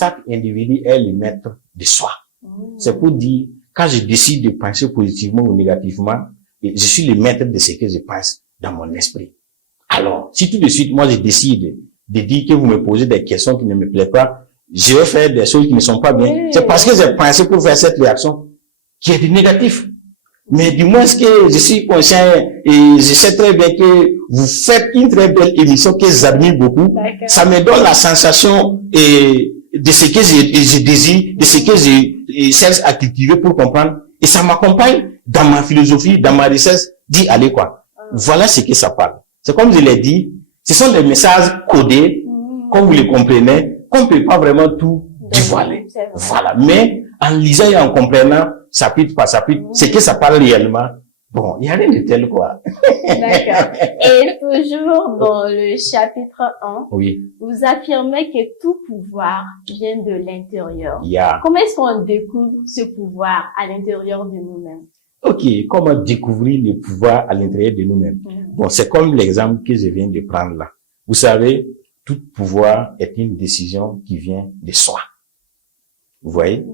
chaque individu est le maître de soi. C'est pour dire, quand je décide de penser positivement ou négativement, je suis le maître de ce que je pense dans mon esprit. Alors, si tout de suite, moi, je décide de dire que vous me posez des questions qui ne me plaisent pas, je vais faire des choses qui ne sont pas bien. C'est parce que j'ai pensé pour faire cette réaction qui est du négatif. Mais du moins, que je suis conscient et je sais très bien que vous faites une très belle émission que j'admire beaucoup. Ça me donne la sensation de ce que je désire, de ce que je cherche à cultiver pour comprendre. Et ça m'accompagne dans ma philosophie, dans ma recherche, d'y aller quoi. Voilà ce que ça parle. C'est comme je l'ai dit, ce sont des messages codés, comme vous les comprenez, qu'on ne peut pas vraiment tout dévoiler. Voilà. Mais en lisant et en comprenant, chapitre par chapitre, ce que ça parle réellement, bon, il n'y a rien de tel quoi. D'accord. Et toujours dans le chapitre 1, oui, vous affirmez que tout pouvoir vient de l'intérieur. Yeah. Comment est-ce qu'on découvre ce pouvoir à l'intérieur de nous-mêmes? Ok, comment découvrir le pouvoir à l'intérieur de nous-mêmes? Bon, c'est comme l'exemple que je viens de prendre là. Vous savez, tout pouvoir est une décision qui vient de soi. Vous voyez?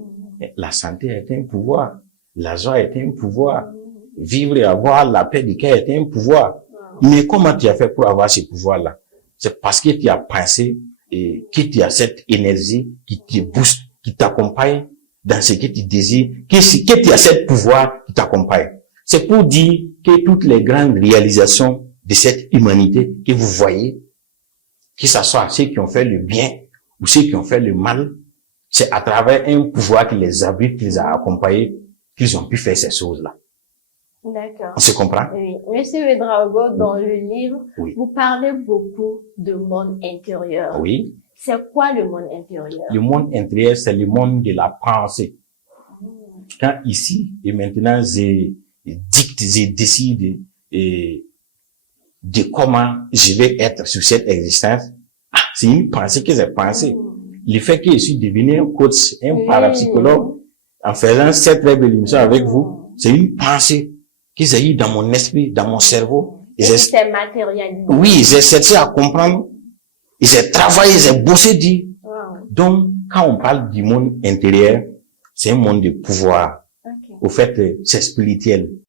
La santé est un pouvoir. La joie est un pouvoir. Vivre et avoir la paix du cœur est un pouvoir. Mais comment tu as fait pour avoir ce pouvoir-là? C'est parce que tu as pensé et que tu as cette énergie qui te booste, qui t'accompagne dans ce que tu désires, que tu as ce pouvoir qui t'accompagne. C'est pour dire que toutes les grandes réalisations de cette humanité que vous voyez, que ce soit ceux qui ont fait le bien ou ceux qui ont fait le mal, c'est à travers un pouvoir qui les abrite, qui les a accompagnés, qu'ils ont pu faire ces choses-là. D'accord. On se comprend? Oui. Monsieur Ouédraogo, dans le livre, oui, vous parlez beaucoup de monde intérieur. Oui. C'est quoi le monde intérieur? Le monde intérieur, c'est le monde de la pensée. Quand ici, et maintenant, je décide de comment je vais être sur cette existence, c'est une pensée que j'ai pensée. Le fait que je suis devenu un coach, un parapsychologue, en faisant cette très belle émission avec vous, c'est une pensée que j'ai eue dans mon esprit, dans mon cerveau. Et c'est matérialisé. Oui, j'ai cherché à comprendre. J'ai travaillé, j'ai bossé dit. Donc, quand on parle du monde intérieur, c'est un monde de pouvoir. Au fait, c'est spirituel.